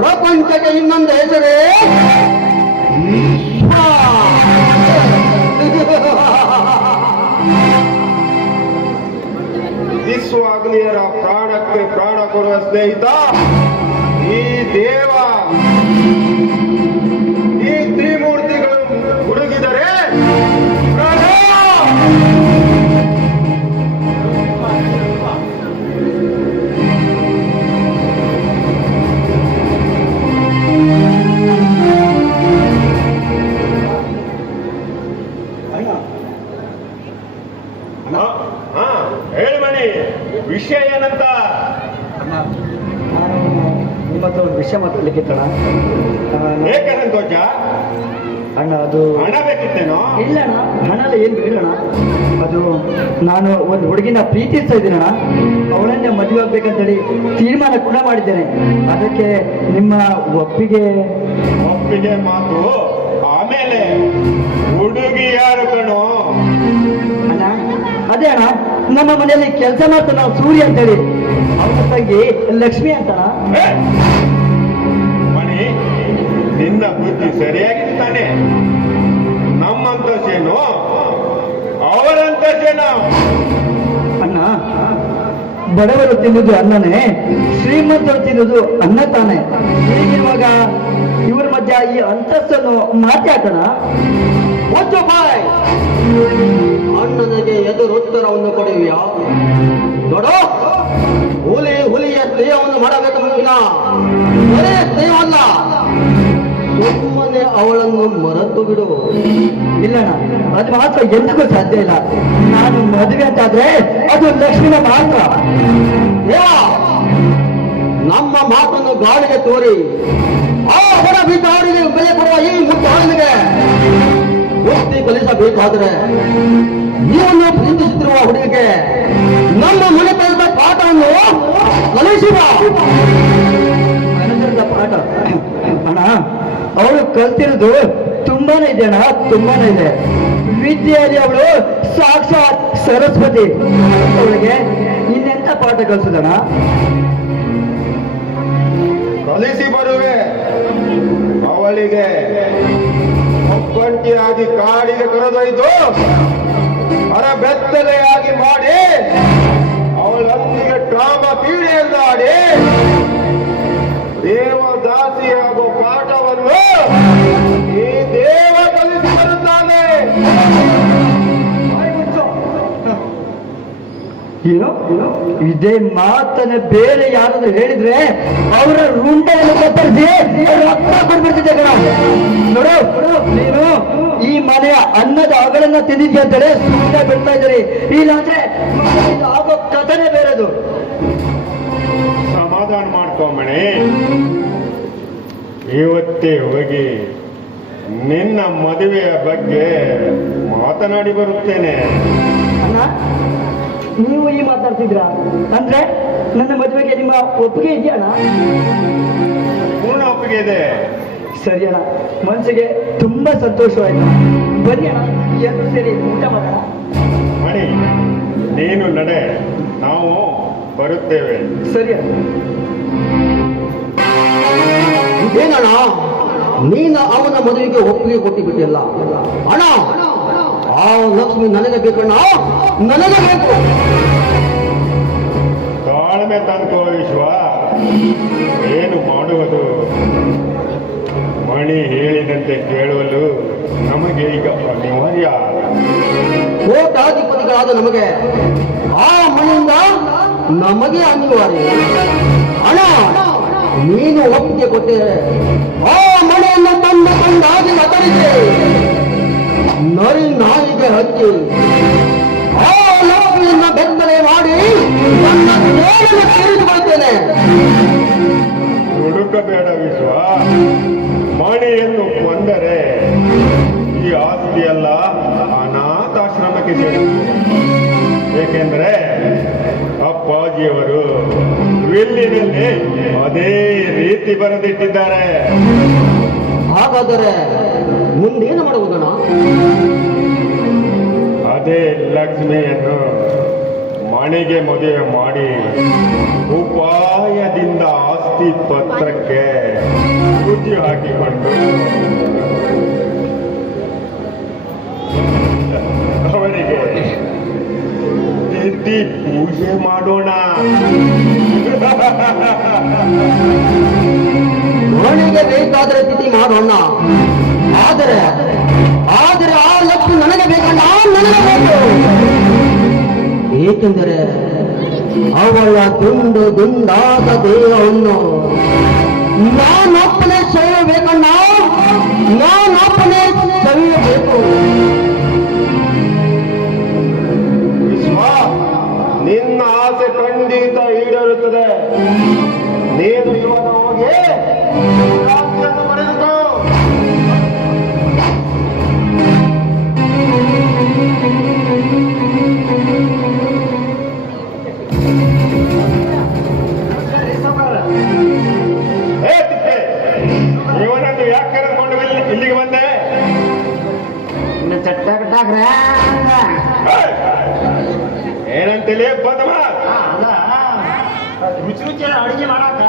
ಪ್ರಪಂಚಕ್ಕೆ ಇನ್ನೊಂದು ಹೆಸರೇ ವಿಶ್ವಾಗ್ನಿಯರ ಪ್ರಾಣಕ್ಕೆ ಪ್ರಾಣ ಕೊಡುವ ಸ್ನೇಹಿತ ಈ ದೇವ, ಈ ತ್ರಿಮೂರ್ತಿಗಳು ಹುಡುಗಿದರೆ ಹೇಳಿ ಮಣಿ, ವಿಷಯ ಏನಂತ? ನಿಮ್ಮ ಹತ್ರ ಒಂದು ವಿಷಯ ಮಾತಾಡ್ಲಿಕ್ಕಿತ್ತಣ್ಣ. ಏಕೆ ಸಂತೋಷ? ಅಣ್ಣ ಅದು ಹಣ ಬೇಕಿತ್ತೇನೋ? ಇಲ್ಲ ಅಣ್ಣ, ಹಣ ಎಲ್ಲ ಏನು ಬೇಡಣ್ಣ. ಅದು ನಾನು ಒಂದು ಹುಡುಗಿನ ಪ್ರೀತಿಸ್ತಾ ಇದ್ದೀನಣ್ಣ. ಅವಳನ್ನೇ ಮದುವೆ ಆಗ್ಬೇಕಂತೇಳಿ ತೀರ್ಮಾನ ಕೂಡ ಮಾಡಿದ್ದೇನೆ. ಅದಕ್ಕೆ ನಿಮ್ಮ ಒಪ್ಪಿಗೆ ಮಾತು ಆಮೇಲೆ. ಹುಡುಗಿ ಯಾರು ಕಣೋ? ಅಣ್ಣ ಅದೇ ಅಣ್ಣ, ನಮ್ಮ ಮನೆಯಲ್ಲಿ ಕೆಲಸ ಮಾಡ್ತಾನ ಸೂರ್ಯ ಅಂತೇಳಿ, ಅವನ ತಂಗಿ ಲಕ್ಷ್ಮಿ ಅಂತಣ್ಣ. ಮಣಿ, ನಿನ್ನ ಬುದ್ಧಿ ಸರಿಯಾಗಿದೆ ತಾನೆ? ನಮ್ಮಂತಸೇನು ಅವರಂತಸೇನು? ಅಣ್ಣ, ಬಡವರು ತಿನ್ನುವುದು ಅನ್ನನೇ, ಶ್ರೀಮಂತರು ತಿನ್ನುವುದು ಅನ್ನ ತಾನೆ. ಹೀಗಿರುವಾಗ ಇವ್ರ ಮಧ್ಯ ಈ ಅಂತಸ್ತನ್ನು ಮಾತಾಡೋಣ. ಒಂದು ಬಾಯ್ ಅಣ್ಣನಿಗೆ ಎದುರುತ್ತರವನ್ನು ಕೊಡುವಿಯಾ? ನೋಡೋ, ಹುಲಿಯ ಸ್ನೇಹವನ್ನು ಮಾಡಬೇಕು ವಿನ ಬರೇ ಸ್ನೇಹವಲ್ಲ, ಸುಮ್ಮನೆ ಅವಳನ್ನು ಮರೆತು ಬಿಡು. ಇಲ್ಲಣ್ಣ, ಅದು ಮಾತ್ರ ಎಂದಿಗೂ ಸಾಧ್ಯ ಇಲ್ಲ. ನಾನು ಮದುವೆ ಅಂತಾದ್ರೆ ಅದು ಲಕ್ಷ್ಮಿನ ಮಾತ್ರ. ನಮ್ಮ ಮಾತನ್ನು ಗಾಳಿಗೆ ತೋರಿ ಆ ಹೊರ ಬೀಜಾಡಿಗೆ ಬೆಲೆ ಕೊಡುವ ಈ ಮುದ್ದಾಳಿಗೆ ಮುಕ್ತಿ ಕಲಿಸಬೇಕಾದ್ರೆ ನೀವನ್ನು ಪ್ರೀತಿಸುತ್ತಿರುವ ಹುಡುಗಿಗೆ ನಮ್ಮ ಮನೆತನದ ಪಾಠವನ್ನು ಕಲಿಸುವ ಪಾಠ. ಅಣ್ಣ, ಅವಳು ಕಲ್ತಿರೋದು ತುಂಬಾನೇ ಇದೆ ಅಣ್ಣ, ತುಂಬಾನೇ ಇದೆ. ವಿದ್ಯೆಯಲ್ಲಿ ಅವಳು ಸಾಕ್ಷಾತ್ ಸರಸ್ವತಿ. ಅವಳಿಗೆ ಇನ್ನೆಂತ ಪಾಠ ಕಲಿಸುದಣ್ಣ? ಕಲಿಸಿ ಬರುವೆ. ಅವಳಿಗೆ ಒಬ್ಬಂಟಿಯಾಗಿ ಕಾಡಿಗೆ ಕರೆದೊಯ್ದು ಬೆತ್ತಲೆಯಾಗಿ ಮಾಡಿ ಅವಳೊಂದಿಗೆ ಡ್ರಾಮಾ ಪೀಡೆಯನ್ನಾಡಿ ದೇವದಾಸಿಯಾಗುವ ಪಾಠವನ್ನು ಈ ದೇವ ಕಲಿಸಿ ಬರುತ್ತಾನೆ. ಏನೋ ಇದೇ ಮಾತನ್ನ ಬೇರೆ ಯಾರಾದ್ರೂ ಹೇಳಿದ್ರೆ ಅವರ ರುಂಡೆಯನ್ನು ಕತ್ತರಿಸಿ ರಕ್ತ ಕೊಡ್ಬಿಡ್ತಿದ್ದೆ ಕಣ. ನೋಡು, ನೀನು ಈ ಮನೆಯ ಅನ್ನದ ಅಗಳನ್ನ ತಿಂದಿದ್ಯ ಅಂತಾರೆ ಸುಮ್ಮನೆ ಬಿಡ್ತಾ ಇದ್ದೀರಿ. ಇಲ್ಲಾಂದ್ರೆ ಆಗೋ ಕಥನೆ ಬೇರೆದು. ಸಮಾಧಾನ ಮಾಡ್ಕೊಂಬಣಿ. ಇವತ್ತೇ ಹೋಗಿ ನಿನ್ನ ಮದುವೆಯ ಬಗ್ಗೆ ಮಾತನಾಡಿ ಬರುತ್ತೇನೆ. ಅಣ್ಣ, ನೀವು ಈ ಮಾತಾಡ್ತಿದ್ರ ಅಂದ್ರೆ ನನ್ನ ಮದುವೆಗೆ ನಿಮ್ಮ ಒಪ್ಪಿಗೆ ಇದೆಯಣ್ಣ? ಪೂರ್ಣ ಒಪ್ಪಿಗೆ ಇದೆ. ಸರಿ ಅಣ್ಣ, ಮನಸ್ಸಿಗೆ ತುಂಬಾ ಸಂತೋಷವಾಯ್ತು. ಬನ್ನಿ ಅಣ್ಣ, ಎಲ್ಲರೂ ಸೇರಿ ಊಟ ಮಾಡೋಣ. ಮಣಿ, ನೀನು ನಡೆ, ನಾವು ಬರುತ್ತೇವೆ. ಸರಿ ಅಣ್ಣ. ಏನಣ್ಣ, ನೀನು ಅವನ ಮದುವೆಗೆ ಒಪ್ಪಿಗೆ ಕೊಟ್ಟು ಬಿಟ್ಟಿಲ್ಲ ಅಣ್ಣ. ಆ ಲಕ್ಷ್ಮಿ ನನಗೆ ಬೇಕಣ್ಣ, ನನಗೆ ಬೇಕು. ತಾಳ್ಮೆ ತಂಕೋ ವಿಶ್ವ, ಏನು ಮಾಡುವುದು? ಮಣಿ ಹೇಳಿದಂತೆ ಕೇಳುವಲು ನಮಗೆ ಈಗ ಅನಿವಾರ್ಯ. ಕೋಟ್ಯಾಧಿಪತಿಗಳಾದ ನಮಗೆ ಆ ಮನೆಯಿಂದ ನಮಗೆ ಅನಿವಾರ್ಯ. ಹಣ ನೀನು ಒಪ್ಪಿಗೆ ಕೊಟ್ಟರೆ ಆ ಮನೆಯನ್ನು ತಂದಾಗಿ ನತರಿದೆ ನರಿ ನಾಯಿಗೆ ಹಚ್ಚಿ ಆ ಲಕ್ಷ್ಮಿಯನ್ನ ಬೆಂಬಲೆ ಮಾಡಿ ನನ್ನ ದೇವರನ್ನು ತೀರಿಸಿಕೊಳ್ತೇನೆ. ಹುಡುಕಬೇಡ ವಿಶ್ವ. ಮಣಿಯನ್ನು ಕೊಂದರೆ ಈ ಆಸ್ತಿಯೆಲ್ಲ ಅನಾಥಾಶ್ರಮಕ್ಕೆ ಸೇರುತ್ತದೆ. ಏಕೆಂದ್ರೆ ಅಪ್ಪಾಜಿಯವರು ವಿಲ್ಲಿನಲ್ಲಿ ಅದೇ ರೀತಿ ಬರೆದಿಟ್ಟಿದ್ದಾರೆ. ಹಾಗಾದರೆ ಮುಂದೇನು ಮಾಡುವುದಣ್ಣ? ಅದೇ ಲಕ್ಷ್ಮಿಯನ್ನು ಮಣಿಗೆ ಮದುವೆ ಮಾಡಿ ಉಪಾಯದಿಂದ ಆಸ್ತಿ ಪತ್ರಕ್ಕೆ ರುಚಿ ಹಾಕಿಕೊಂಡು ಅವರಿಗೆ ತಿಥಿ ಪೂಜೆ ಮಾಡೋಣ. ಮಣಿಗೆ ಬೇಕಾದರೆ ತಿಥಿ ಮಾಡೋಣ. ಆದರೆ ಆದರೆ ಆ ಲಕ್ಷ್ಮಿ ನನಗೆ ಬೇಕಣ್ಣ, ನನಗೆ ಬೇಕು. ಏಕೆಂದರೆ ಅವಳ ದುಂಡಾದ ದೇಹವನ್ನು ನಾನೊಪ್ಪನೆ ಸವಿಯಬೇಕಣ್ಣ, ನಾನೊಪ್ಪನೆ ಸವಿಯಬೇಕು. ವಿಶ್ವ, ನಿನ್ನ ಆಸೆ ಖಂಡಿತ ಈಡೇರುತ್ತದೆ. ನೀನು ಇವಾಗ ಹೋಗಿ ರಾಜ್ಯವನ್ನು ಪಡೆದುಕೋ. ಇವನನ್ನು ಯಾಕೆ ಕರೆದುಕೊಂಡು ಇಲ್ಲಿಗೆ ಬಂದೆ? ಏನಂತಲೇ ಬದಮ ರುಚಿ ರುಚಿ ಅಡಿಗೆ ಮಾಡಾಕ